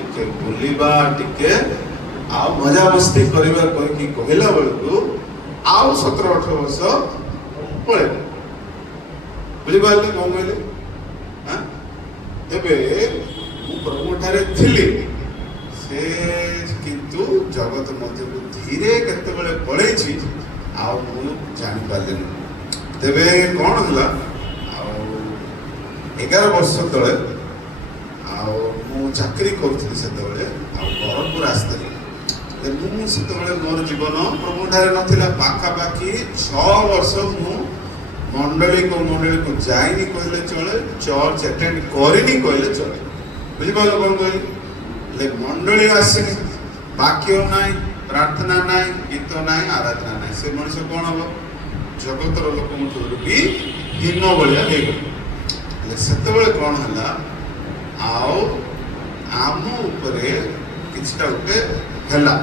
टिके बुलिबा टिके आ मजा मस्ती करिबा कहि कहला बेलकु आउ 17-18 वर्ष पळे बुझिपारे कौन कहले हाँ तेबे मु प्रभु ठारे थिली से किंतु जगत मध्य को धीरे केते बेले पळेछि आ मु जानि पालेनी तेबे कौन हला आ 11 वर्ष तळे आ मु चाकरी करथि सेते बेले आ बरहमपुर आस्ते मु सेते बेले मोर जीवन प्रभु ठारे नथिला पाखा पाखी 6 वर्ष मु मंडली को जाइनी कहले चले चर्च अटेंड करिनी कहले चले बुझिपाल कौन कहले मंडली आसनी वाक्य नाई प्रार्थना नाई गीत नाई आराधना नाई से मनुष्य कौन हम जगतर लोक भी हीन भाया हो गले से कौन है आओ आम उपरे किछटा गोटे हैला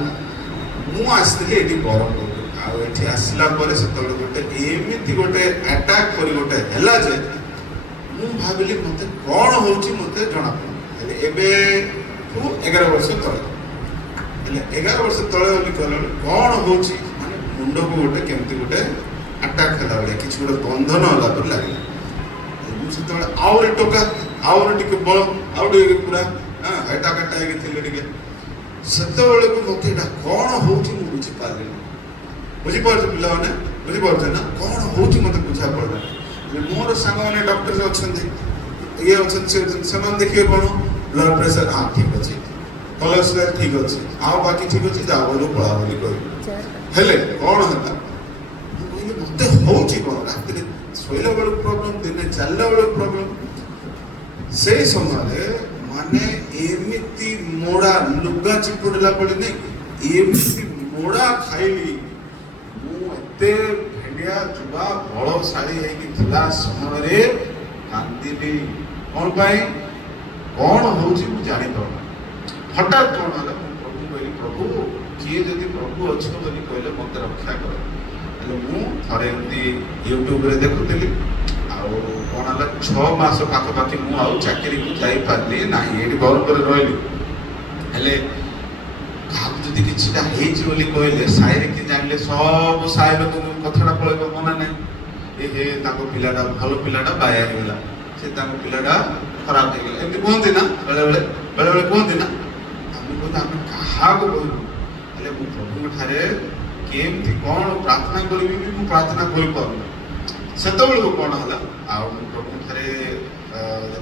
मु आसली एटी बरहमपुर आ एटी आसला परे सेतबेले गोटे एमिति गोटे अटैक करी गोटे हैला जे मु भाबिली मते कोन होउची मते जणा पड़े एबे तू 11 वर्ष तळे એટલે 11 वर्ष तळे बोली कहला कोन होउची माने मुंड को गोटे केमति गोटे अटैक होला बेले किछ गोटे बंधन होला पर लागला मु सेतबेले आउर टोका आउर टिके बळ आउर टिके पूरा हां हटा कटा हे थिले टिके सेतबेले को मते एटा कोन होउची मु बुझी पारले बुझी पारछ पिला माने बुझी पारछ ना कोन होउची मते बुझा पड़ला मोर संग माने डॉक्टर अछन ये अछन से मान देखिए कोन ब्लड प्रेशर हां ठीक अछि कोलेस्ट्रॉल ठीक अछि आ बाकी ठीक अछि जा बोलो पळा बोली कहि हेले कोन हता मते होउची कोन रात सोइला बेल प्रॉब्लम दिन चलला बेल प्रॉब्लम से समय माने एमिति मोड़ा लुगा चिपुडला पड़ी नहीं एमिति मोड़ा खाइली मु एते भेडिया जुबा बलशाली है कि थिला समय रे कांदिली कोन पाई कोन होउची मु जानि तो हठात कोन हला प्रभु कहली प्रभु किए जदि प्रभु अछि बोली कहले मते रक्षा कर એટલે હું થરે એમતી યુટ્યુબ રે ଦେଖୁଥିଲି ଆଉ କ'ଣ ହେଲା 6 ମାସ ପାଖାପାଖି ମୁଁ ଆଉ ଚାକିରିକୁ ଯାଇପାରିଲି ନାହିଁ ଏଇଠି ବରହମପୁରରେ ରହିଲି ହେଲେ କାହାକୁ ଯଦି କିଛିଟା ହେଇଛି ବୋଲି କହିଲେ ସାହିରେ କି ଜାଣିଲେ ସବୁ ସାହି ଲୋକଙ୍କୁ କଥାଟା ପଳେଇବ ମନା ନାହିଁ ଏ ହେ ତାଙ୍କ ପିଲାଟା ଭଲ ପିଲାଟା ବାୟା ହେଇଗଲା ସେ ତାଙ୍କ ପିଲାଟା ଖରାପ ହେଇଗଲା ଏମିତି କୁହନ୍ତି ନା ବେଳେବେଳେ କୁହନ୍ତି ନା ଆମେ କହୁଛୁ ଆମେ କାହାକୁ କହିବୁ ହେଲେ ମୁଁ ପ୍ରଭୁଙ୍କ ଠାରେ केमती कौन प्रार्थना करी भी प्रार्थना कर पार सेतबेलू कौन है प्रभु थे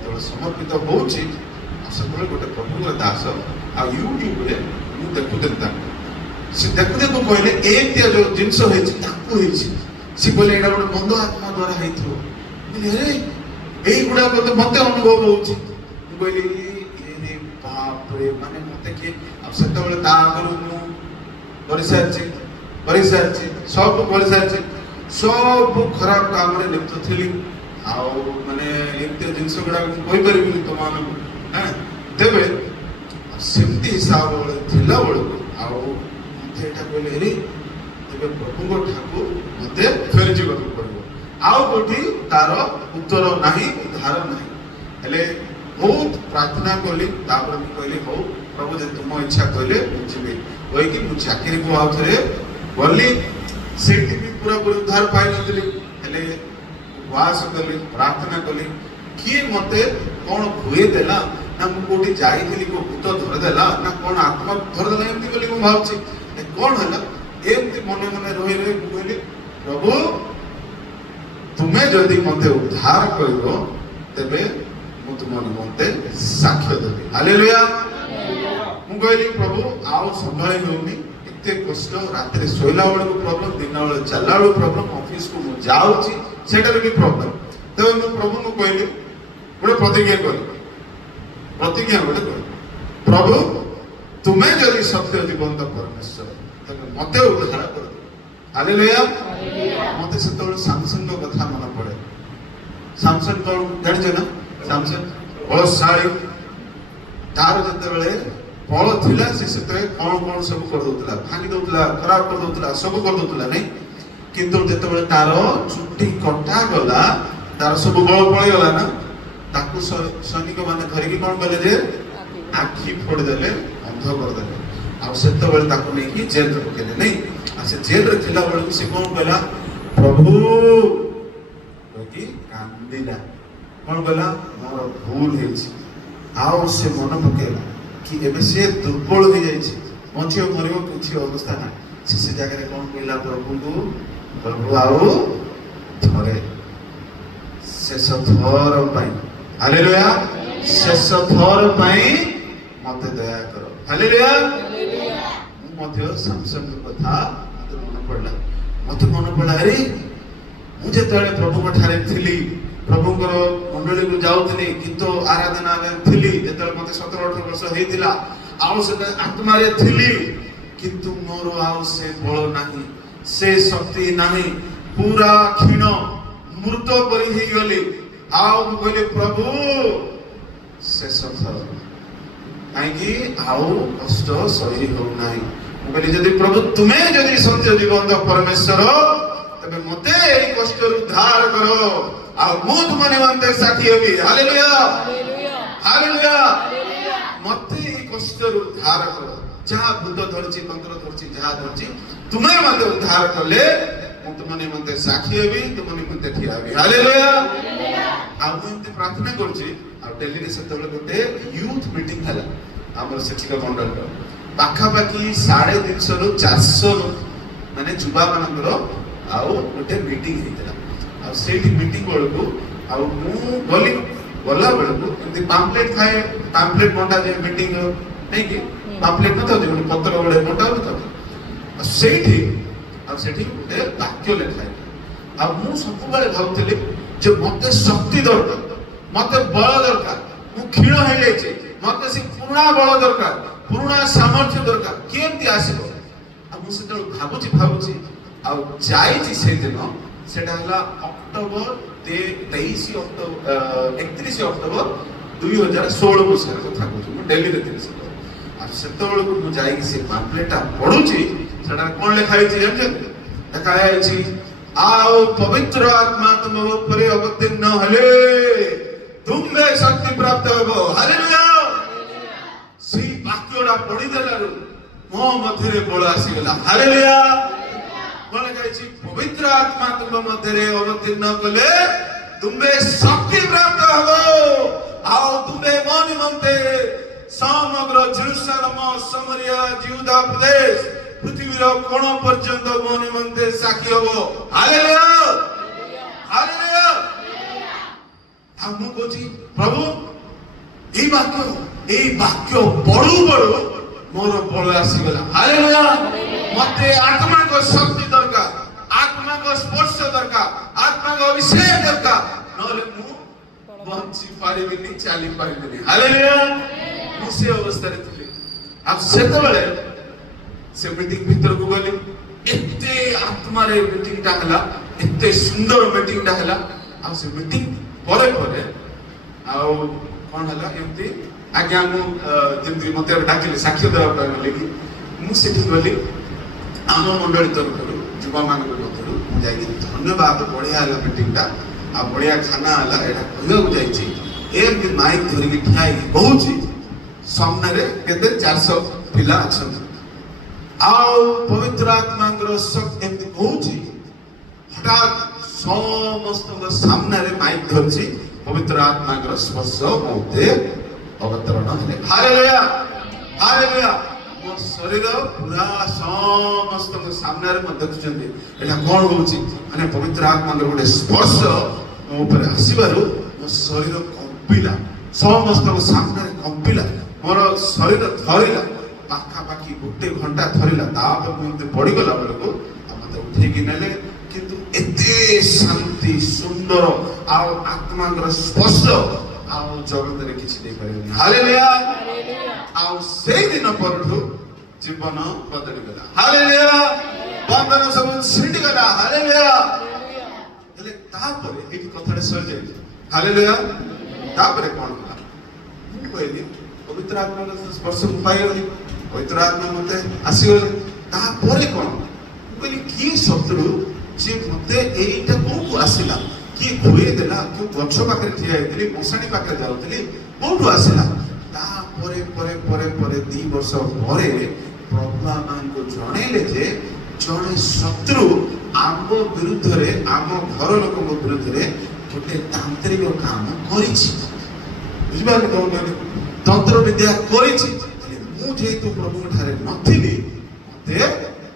जो समर्पित होची गोटे प्रभु दास आ यूट्यूब रे मु देखुଥିଲି से देखु देखु कहले एक जो जिनस होइछि ताकू होइछि से कहले एटा गोटे बंद आत्मा द्वारा हेइथो बोले अरे एई गुडा को मते अनुभव होउछि मु कहली ए बाप रे माने मते के अब सेतबेले ता आगरु मु परिसारछि सब परिसारछि सब खराब काम रे लिप्त थिली आउ माने एते जिंस गुडा कोइ परिबिनी तो मान हैं देबे सेमती हिसाब वाले थिला बळ आउ मते एटा कहले रे देबे प्रभु को ठाकुर मते फेर जीवन पड़बो आउ कोठी तार उत्तर नाही उद्धार नाही हेले बहुत प्रार्थना कली तापर मी कहली हो प्रभु जे तुम इच्छा कहले बुझिबे ओइ कि मु चाकरी को आउ थरे गली सेठी भी पूरा पूरी उद्धार पाई नथली हेले उपवास कली प्रार्थना कली किए मते कोन भुए देला ना मु कोठी जाईथिली को भूत धर देला ना कोन आत्मा धर देला एमती बोली मु भाबछि ए कोन हला एमती मने मने रहि रहि कहली प्रभु तुमे जदी मते उद्धार करिवो तबे मु तुम निमंते साक्ष्य देबी हालेलुया मु कहली प्रभु आउ संभाळी होउनी एते कष्ट रात रे सोइला बेले को प्रॉब्लम दिन बेले चलला बेले प्रॉब्लम ऑफिस को मु जाउची सेटर भी प्रॉब्लम तबे मु प्रभु को कहली गोटे प्रतिज्ञा गोटे प्रभु तुमे जदि सत्य जीवंत परमेश्वर तबे मते उद्धार कर हालेलुया मते सेतबेले सैमसन को कथा मन पड़े सैमसन को जानि ना सैमसन बलशाली तार जतेबेले फल थिला से सेते कौन सब कर दोतला भांगी दोतला खराब कर दोतला सब कर दोतला नहीं किंतु जतेबेले तार छुट्टी कटा गला तार सब बल पळै गला ना ताकू सैनिक माने धरि कि कोन कले जे ଆଖି ଫୋଡ଼ିଦେଲେ, ଅନ୍ଧ କରିଦେଲେ। ଆଉ ସେତେବେଳେ ତାକୁ ନେଇକି ଜେଲରେ ପକେଇଲେ ନାଇଁ। ଆଉ ସେ ଜେଲରେ ଥିଲା ବେଳକୁ ସେ କଣ କହିଲା, ପ୍ରଭୁ କହିକି କାନ୍ଦିଲା। କଣ କହିଲା, ମୋର ଭୁଲ ହେଇଛି। ଆଉ ସେ ମନେ ପକେଇଲା କି ଏବେ ସେ ଦୁର୍ବଳ ହେଇଯାଇଛି, ମୋ ଝିଅ ମରିବ, କିଛି ଅବସ୍ଥା ନାହିଁ। ସେ ଜାଗାରେ କଣ କହିଲା ପ୍ରଭୁଙ୍କୁ, ପ୍ରଭୁ ଆଉ ଥରେ, ଶେଷ ଥର ପାଇଁ, ହାଲେଲୁୟା, ଶେଷ ଥର ପାଇଁ ମତେ ଦୟା କର, ହାଲେଲୁୟା। ମୁଁ ମଧ୍ୟ ସାମସଙ୍ଗଙ୍କ କଥା ମତେ ମନେ ପଡିଲା, ଆରେ ମୁଁ ଯେତେବେଳେ ପ୍ରଭୁଙ୍କ ଠାରେ ଥିଲି, ପ୍ରଭୁଙ୍କର ମଣ୍ଡଳୀକୁ ଯାଉଥିଲି, ଗୀତ ଆରାଧନାରେ ଥିଲି, ଯେତେବେଳେ ମତେ 17-18 ବର୍ଷ ହେଇଥିଲା, ଆଉ ସେତେ ଆତ୍ମାରେ ଥିଲି, କିନ୍ତୁ ମୋର ଆଉ ସେ ବଳ ନାହିଁ, ସେ ଶକ୍ତି ନାହିଁ, ପୁରା କ୍ଷୀଣ ମୃତ ପରି ହେଇଗଲି। ଆଉ ମୁଁ କହିଲି, ପ୍ରଭୁ ଶେଷ ଥର, କାହିଁକି ଆଉ କଷ୍ଟ ସହି ହଉନାହିଁ। ମୁଁ କହିଲି, ଯଦି ପ୍ରଭୁ ତୁମେ ଯଦି ସତ୍ୟ ଜୀବନ୍ତ ପରମେଶ୍ୱର, ତେବେ ମତେ ଏଇ କଷ୍ଟରୁ ଉଦ୍ଧାର କର, ଆଉ ମୁଁ ତୁମ ନିମନ୍ତେ ସାକ୍ଷୀ ହେବି, ହାଲେଲୁୟା, ହାଲେଲୁୟା। ମତେ ଏଇ କଷ୍ଟରୁ ଉଦ୍ଧାର କର, ଯାହା ଭୂତ ଧରିଛି, ମନ୍ତ୍ର ଧରିଛି, ଯାହା ଧରିଛି, ତୁମେ ମତେ ଉଦ୍ଧାର କଲେ ମୁଁ ତୁମ ନିମନ୍ତେ ସାକ୍ଷୀ ହେବି, ତୁମ ନିମନ୍ତେ ଠିଆ ହେବି, ହାଲେଲୁୟା। ଆଉ ମୁଁ ଏମିତି ପ୍ରାର୍ଥନା କରୁଛି। ଆଉ ଦିଲ୍ଲୀରେ ସେତେବେଳେ ଗୋଟେ ୟୁଥ ମିଟିଂ ହେଲା, ଆମର ଶିକ୍ଷକ ମଣ୍ଡଳୀର ପାଖାପାଖି 350ରୁ 400 ମାନେ ଯୁବା ମାନଙ୍କର ଆଉ ଗୋଟେ ମିଟିଂ ହେଇଥିଲା। ଆଉ ସେଇଠି ମିଟିଂ ବେଳକୁ ଆଉ ମୁଁ ଗଲା ବେଳକୁ ଏମିତି ପାମ୍ପଲେଟ୍ ଥାଏ, ପାମ୍ପଲେଟ୍ ବଣ୍ଟା ଯାଏ ମିଟିଂ ନାଇକି, ପାମ୍ପଲେଟ୍ ନଥାଉଛି, ଗୋଟେ ପତ୍ର ଗୋଟେ ବଣ୍ଟା ହଉନଥାଉଛି। ଆଉ ସେଇଠି ଗୋଟେ ବାକ୍ୟ ଲେଖା ହେଇଥିଲା। ଆଉ ମୁଁ ସବୁବେଳେ ଭାବୁଥିଲି ଯେ ମତେ ଶକ୍ତି ଦରକାର, ମତେ ବଳ ଦରକାର, ମୁଁ କ୍ଷୀଣ ହେଇଯାଇଛି, ମତେ ସେ ପୁରୁଣା ବଳ ଦରକାର, ପୁରୁଣା ସାମର୍ଥ୍ୟ ଦରକାର, କେମିତି ଆସିବ? ଆଉ ମୁଁ ସେତେବେଳେ ଭାବୁଛି ଆଉ ଯାଇଛି। ସେଇଦିନ ସେଟା ହେଲା ଅକ୍ଟୋବର 31 ଅକ୍ଟୋବର 2016 ମସିହାର କଥା କହୁଛି, ମୁଁ ଦିଲ୍ଲୀରେ ଥିଲି ସେତେବେଳେ। ଆଉ ସେତେବେଳକୁ ମୁଁ ଯାଇକି ସେ ପାମ୍ପଲେଟଟା ପଢୁଛି, ସେଟା କଣ ଲେଖା ହେଇଛି ଜାଣିଛନ୍ତି? ଲେଖା ହେଇଛି, ଆଉ ପବିତ୍ର ଆତ୍ମା ତୁମ ଉପରେ ଅବତୀର୍ଣ୍ଣ ହେଲେ ତୁମେ ଶକ୍ତି ପ୍ରାପ୍ତ ହେବ, ହାଲେଲୁୟା। ସେଇ ବାକ୍ୟଟା ପଢିଦେଲାରୁ ମୋ ମଧ୍ୟରେ ବଳ ଆସିଗଲା, ହାଲେଲୁୟା। କଣ ଲେଖା ହେଇଛି? ପବିତ୍ର ଆତ୍ମା ତୁମ ମଧ୍ୟରେ ଅବତୀର୍ଣ୍ଣ କଲେ ତୁମେ ଶକ୍ତି ପ୍ରାପ୍ତ ହେବ, ଆଉ ତୁମେ ମୋ ନିମନ୍ତେ ସମଗ୍ର ଜେରୁସାଲେମ, ସମରିଆ, ଯିହୁଦା ପ୍ରଦେଶ, ପୃଥିବୀର କୋଣ ପର୍ଯ୍ୟନ୍ତ ମୋ ନିମନ୍ତେ ସାକ୍ଷୀ ହେବ, ହାଲେଲୁୟା, ହାଲେଲୁୟା। ଆଉ ମୁଁ କହୁଛି, ପ୍ରଭୁ ଏଇ ବାକ୍ୟ ପଢୁ ମୋର ବଳ ଆସିଗଲା, ହାଲେଲୁୟା। ମତେ ଆତ୍ମାଙ୍କ ଶକ୍ତି ଦରକାର, ଆତ୍ମାଙ୍କ ସ୍ପର୍ଶ ଦରକାର, ଆତ୍ମାଙ୍କ ଅଭିଷେକ ଦରକାର, ନହେଲେ ମୁଁ ବଞ୍ଚି ପାରିବିନି, ଚାଲି ପାରିବିନି, ହାଲେଲୁୟା। ମୁଁ ସେ ଅବସ୍ଥାରେ ଥିଲି। ଆଉ ସେତେବେଳେ ସେ ମିଟିଂ ଭିତରକୁ ଗଲି, ଏତେ ଆତ୍ମାରେ ମିଟିଂଟା ହେଲା, ଏତେ ସୁନ୍ଦର ମିଟିଂଟା ହେଲା। ଆଉ ସେ ମିଟିଂ ପରେ ଆଉ କଣ ହେଲା, ଏମିତି ଆଜ୍ଞା ମୁଁ ଯେମିତି ମତେ ଡାକିଲେ ସାକ୍ଷ୍ୟ ଦେବା ପାଇଁ ବୋଲିକି ମୁଁ ସେଠି ଗଲି। ଆମ ମଣ୍ଡଳୀ ତରଫରୁ ଯୁବାମାନଙ୍କ ମଧ୍ୟରୁ ମୁଁ ଯାଇକି ଧନ୍ୟବାଦ, ବଢିଆ ହେଲା ମିଟିଂଟା, ଆଉ ବଢିଆ ଖାନା ହେଲା, ଏଇଟା କହିବାକୁ ଯାଇଛି। ଏମିତି ମାଇକ୍ ଧରିକି ଠିଆ ହେଇକି କହୁଛି, ସାମ୍ନାରେ କେତେ 400 ପିଲା ଅଛନ୍ତି, ଆଉ ପବିତ୍ର ଆତ୍ମାଙ୍କର ଶକ୍ତି ଏମିତି କହୁଛି। ହଠାତ୍ ସମସ୍ତଙ୍କ ସାମ୍ନାରେ ମାଇକ୍ ଧରିଛି, ପବିତ୍ର ଆତ୍ମାଙ୍କର ସ୍ପର୍ଶ ମତେ ଅବତରଣ ହେଲେ, ହାଲେଲୁୟା, ହାଲେଲୁୟା। ମୋ ଶରୀର ପୁରା ସମସ୍ତଙ୍କ ସାମ୍ନାରେ ମତେ ଦେଖୁଛନ୍ତି, ଏଇଟା କଣ ହଉଛି? ମାନେ ପବିତ୍ର ଆତ୍ମାଙ୍କର ଗୋଟେ ସ୍ପର୍ଶ ମୋ ଉପରେ ଆସିବାରୁ ମୋ ଶରୀର କମ୍ପିଲା, ସମସ୍ତଙ୍କ ସାମ୍ନାରେ କମ୍ପିଲା, ମୋର ଶରୀର ଥରିଲା, ପାଖାପାଖି 1 ଘଣ୍ଟା ଥରିଲା। ତାପରେ ମୁଁ ଏମିତି ପଡିଗଲା ବେଳକୁ ମତେ ଉଠେଇକି ନେଲେ, କିନ୍ତୁ ଏତେ ଶାନ୍ତି, ସୁନ୍ଦର ଆଉ ଆତ୍ମାଙ୍କର ସ୍ପର୍ଶ ଆଉ ଜଗତରେ କିଛି ଦେଇପାରିବନି, ହାଲେଲୁୟା। ଆଉ ସେଇ ଦିନ ପରଠୁ ଜୀବନ ବଦଳିଗଲା, ହାଲେଲୁୟା। ବନ୍ଧନ ସବୁ ଛିଣ୍ଡିଗଲା, ହାଲେଲୁୟା। ହେଲେ ତାପରେ ଏଇଠି କଥାଟା ସରିଯାଇଛି, ହାଲେଲୁୟା। ତାପରେ କଣ ହେଲା? ମୁଁ କହିଲି ପବିତ୍ର ଆତ୍ମାର ସ୍ପର୍ଶ ମୁଁ ପାଇଗଲି, ପବିତ୍ର ଆତ୍ମା ମତେ ଆସିଗଲେ। ତାପରେ କଣ? ମୁଁ କହିଲି କିଏ ଶତ୍ରୁ ଯେ ମତେ ଏଇଟା କୋଉଠୁ ଆସିଲା, କିଏ ଘୋରେଇ ଦେଲା? ଯୋଉ ଗଛ ପାଖରେ ଠିଆ ହେଇଥିଲି, ମଶାଣି ପାଖରେ ଯାଉଥିଲି, କୋଉଠୁ ଆସିଲା? ପରେ ପରେ ପରେ ପରେ 2 ବର୍ଷ ପରେ ପ୍ରଭୁ ଆମକୁ ଜଣେଇଲେ ଯେ ଜଣେ ଶତ୍ରୁ ଆମ ବିରୁଦ୍ଧରେ ଆମ ଘର ଲୋକଙ୍କ ବିରୁଦ୍ଧରେ ଗୋଟେ ତାନ୍ତ୍ରିକ କାମ କରିଛି। ବୁଝିପାରିଲେ କଣ କହିଲେ? ତନ୍ତ୍ର ବିଦ୍ୟା କରିଛି। ମୁଁ ଯେହେତୁ ପ୍ରଭୁଙ୍କ ଠାରେ ନଥିଲି ମତେ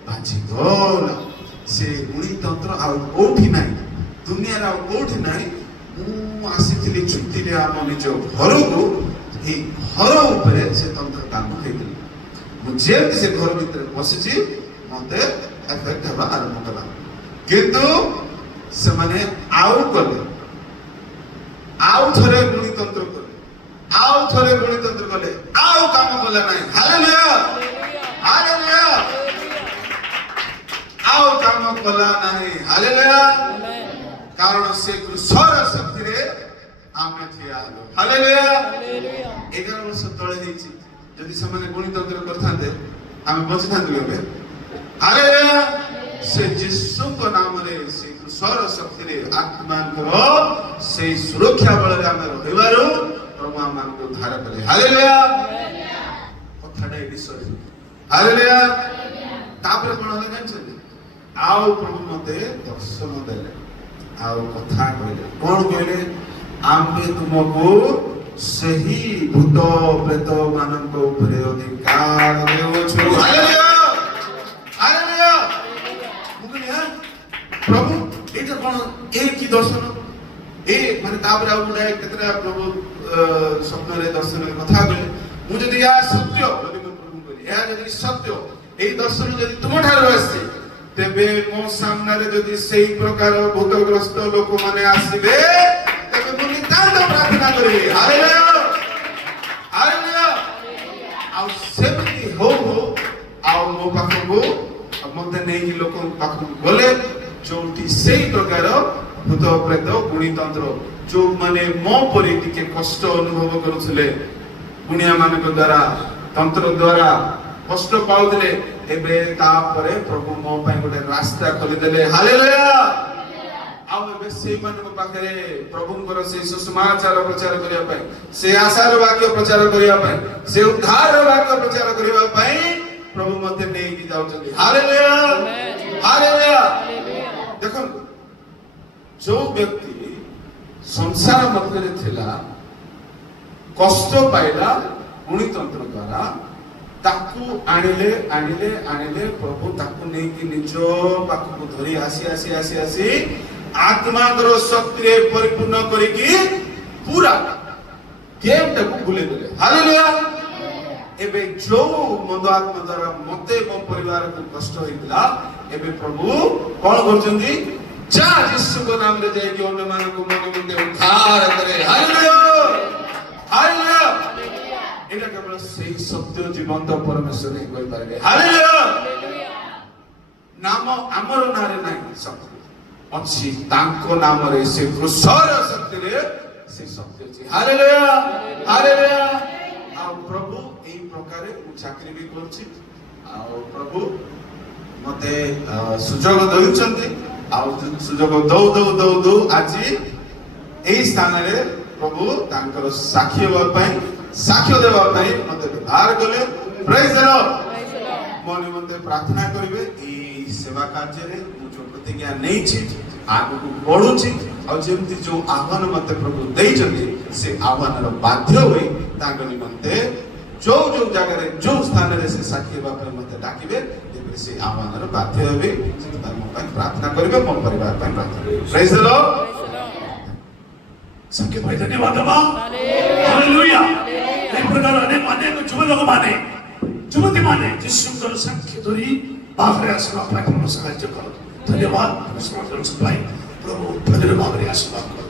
ବାଜିଗଲା। ସେ ଗୁଣି ତନ୍ତ୍ର ଆଉ କୋଉଠି ନାହିଁ, ଦୁନିଆରେ ଆଉ କୋଉଠି ନାହିଁ। ମୁଁ ଆସିଥିଲି ଛୁଟିରେ ଆମ ନିଜ ଘରକୁ, ଏଇ ଘର ଉପରେ ସେ ତନ୍ତ୍ର କାମ ହେଇଥିଲା। ମୁଁ ଯେମିତି ସେ ଘର ଭିତରେ ପଶିଛି ମତେ ଏଫେକ୍ଟ ହେବା ଆରମ୍ଭ କଲା। କିନ୍ତୁ ସେମାନେ ଆଉ କଲେ, ଆଉ ଥରେ ଗୁଣିତନ୍ତ୍ର କଲେ, ଆଉ ଥରେ ଗୁଣିତନ୍ତ୍ର କଲେ, ଆଉ କାମ କଲେ ନାହିଁ। Hallelujah hallelujah. ଆଉ କାମ କଲା ନାହିଁ। ହାଲେଲୁୟା। କାରଣ ସେ କୃଷର ଶକ୍ତିରେ ଆମେ ଠିଆ ହେଲୁ। ହାଲେଲୁୟା। 11 ବର୍ଷ ତଳେ ହେଇଛି। ଯଦି ସେମାନେ ଗୁଣିତନ୍ତ୍ର କରିଥାନ୍ତେ ଆମେ ବଞ୍ଚିଥାନ୍ତୁ ଏବେ? ହାଲେଲୁୟା। ସେ ଯୀଶୁଙ୍କ ନାମରେ ସେ କୃଷର ଶକ୍ତିରେ ଆତ୍ମାଙ୍କର ସେଇ ସୁରକ୍ଷା ବଳରେ ଆମେ ରହିବାରୁ ପ୍ରଭୁ ଆମକୁ ଉଦ୍ଧାର କଲେ। ହାଲେଲୁୟା। କଥାଟା ଏଠି ସରିଲା। ହାଲେଲୁୟା। ତାପରେ କଣ ହେଲା ଜାଣିଛନ୍ତି? ଆଉ ପ୍ରଭୁ ମତେ ଦର୍ଶନ ଦେଲେ, ଆଉ କଥା କହିଲେ। କଣ କହିଲେ? ଆମେ ତୁମକୁ ସେହି ଭୂତ ପ୍ରେତ ମାନଙ୍କ ଉପରେ ଅଧିକାର ଦେଉଛୁ। Hallelujah hallelujah. ମୁଁ କହିଲି ପ୍ରଭୁ ଏଇଟା କଣ? ଏ କି ଦର୍ଶନ? ଏ ମାନେ ତାପରେ ଆଉ ଗୋଟେ କେତେଟା ପ୍ରଭୁ ସ୍ୱପ୍ନରେ ଦର୍ଶନରେ କଥା କହିଲେ। ମୁଁ ଯଦି ଏହା ସତ୍ୟ ବୋଲି ମୁଁ ପ୍ରଭୁ କହିଲି, ଏହା ଯଦି ସତ୍ୟ, ଏଇ ଦର୍ଶନ ଯଦି ତୁମ ଠାରୁ ଆସିଛି, ତେବେ ମୋ ସାମ୍ନାରେ ଯଦି ସେଇ ପ୍ରକାର ଭୂତଗ୍ରସ୍ତ ଲୋକମାନେ ଆସିବେ, ତେବେ ମୁଁ ନିତାନ୍ତ ପ୍ରାର୍ଥନା କରିବି। Hallelujah hallelujah. ଆଉ ସେମିତି ହଉ ହଉ ଆଉ ମୋ ପାଖକୁ ମତେ ନେଇକି ଲୋକଙ୍କ ପାଖକୁ ଗଲେ, ଯୋଉଠି ସେଇ ପ୍ରକାର ଭୂତ ପ୍ରେତ ଗୁଣିତନ୍ତ୍ର ଯୋଉମାନେ ମୋ ପରି ଟିକେ କଷ୍ଟ ଅନୁଭବ କରୁଥିଲେ, ଗୁଣିଆ ମାନଙ୍କ ଦ୍ଵାରା ତନ୍ତ୍ର ଦ୍ଵାରା କଷ୍ଟ ପାଉଥିଲେ, ଏବେ ତାପରେ ପ୍ରଭୁ ମୋ ପାଇଁ ଗୋଟେ ରାସ୍ତା ଖୋଲିଦେଲେ। ହାଲେଲୁୟା। ଆଉ ଏବେ ସେଇମାନଙ୍କ ପାଖରେ ପ୍ରଭୁଙ୍କର ସେଇ ସୁସମାଚାର ପ୍ରଚାର କରିବା ପାଇଁ, ସେ ଆଶାର ବାକ୍ୟ ପ୍ରଚାର କରିବା ପାଇଁ, ସେ ଉଦ୍ଧାରର ବାକ୍ୟ ପ୍ରଚାର କରିବା ପାଇଁ ପ୍ରଭୁ ମତେ ନେଇକି ଯାଉଛନ୍ତି। Hallelujah hallelujah. ଦେଖନ୍ତୁ, ଯୋଉ ବ୍ୟକ୍ତି ସଂସାର ମଧ୍ୟରେ ଥିଲା, କଷ୍ଟ ପାଇଲା ଗୁଣିତନ୍ତ୍ର ଦ୍ଵାରା, ତାକୁ ଆଣିଲେ ଆଣିଲେ ଆଣିଲେ ପ୍ରଭୁ ତାକୁ ନେଇକି ନିଜ ପାଖକୁ ଧରି ଆସି ଆସି ଆସି ଆସି ଆତ୍ମାଙ୍କର ଶକ୍ତିରେ ପରିପୂର୍ଣ୍ଣ କରିକି ପୁରା ଗେମଟାକୁ ବୁଲେଇ ଦେଲେ। ହାଲେଲୁୟା। ଏବେ ଯୋଉ ମନ୍ଦ ଆତ୍ମା ଦ୍ଵାରା ମତେ ମୋ ପରିବାରକୁ କଷ୍ଟ ହେଇଥିଲା, ଏବେ ପ୍ରଭୁ କଣ କରୁଛନ୍ତି? ଯା ଯୀଶୁଙ୍କ ନାମରେ ଯାଇକି ଅନ୍ୟମାନଙ୍କୁ ମନ ମୁଣ୍ଡେ ଉଦ୍ଧାର କରେ। Hallelujah hallelujah. ଏଇଟା କେବଳ ସେଇ ସତ୍ୟ ଜୀବନ୍ତ ପରମେଶ୍ୱର ହିଁ କହିପାରିବେ। ହାଲେଲୁୟା। ନାମ ଆମର ନାଁରେ ନାହିଁ, ଶକ୍ତି ଅଛି ତାଙ୍କ ନାମରେ, ସେ କୃଷର ଶକ୍ତିରେ ସେ ଶକ୍ତି ଅଛି। Hallelujah hallelujah. ଆଉ ପ୍ରଭୁ ଏଇ ପ୍ରକାରେ ମୁଁ ଚାକିରି ବି କରୁଛି, ଆଉ ପ୍ରଭୁ ମତେ ସୁଯୋଗ ଦେଉଛନ୍ତି, ଆଉ ସୁଯୋଗ ଦଉ ଦଉ ଦଉ ଦଉ ଆଜି ଏଇ ସ୍ଥାନରେ ପ୍ରଭୁ ତାଙ୍କର ସାକ୍ଷୀ ହେବା ପାଇଁ, ସାକ୍ଷ୍ୟ ଦେବା ପାଇଁ ମତେ ବ୍ୟବହାର କଲେ। ପ୍ରେଜ୍ ଦ ଲର୍ଡ। ମୋ ନିମନ୍ତେ ପ୍ରାର୍ଥନା କରିବେ। ଏଇ ସେବା କାର୍ଯ୍ୟରେ ମୁଁ ଯୋଉ ପ୍ରତିଜ୍ଞା ନେଇଛି ଆଗକୁ ବଢୁଛି, ଆଉ ଯେମିତି ଯୋଉ ଆହ୍ୱାନ ମତେ ପ୍ରଭୁ ଦେଇଛନ୍ତି, ସେ ଆହ୍ୱାନର ବାଧ୍ୟ ହୋଇ ତାଙ୍କ ନିମନ୍ତେ ଯୋଉ ଯୋଉ ଜାଗାରେ ଯୋଉ ସ୍ଥାନରେ ସେ ସାକ୍ଷୀ ହେବା ପାଇଁ ମତେ ଡାକିବେ, ସେ ଆହ୍ୱାନର ବାଧ୍ୟ ହେବେ। ସେଥିପାଇଁ ମୋ ପାଇଁ ପ୍ରାର୍ଥନା କରିବେ, ମୋ ପରିବାର ପାଇଁ ପ୍ରାର୍ଥନା କରିବେ। ପ୍ରେଜ୍ ଦ ଲର୍ଡ। सबके भाई धन्यवाद दबा। हालेलुया। एक प्रकार अनेक जुबल लोग माने, जुबती माने जिसुଙ୍କର ସାକ୍ଷୀ ଧରି ବାହାରେ ଆସିବା ପାଇଁ ସାହାଯ୍ୟ କର। ଧନ୍ୟବାଦ। ପ୍ରଭୁ ଭଲରେ ଭାବରେ ଆଶୀର୍ବାଦ କର।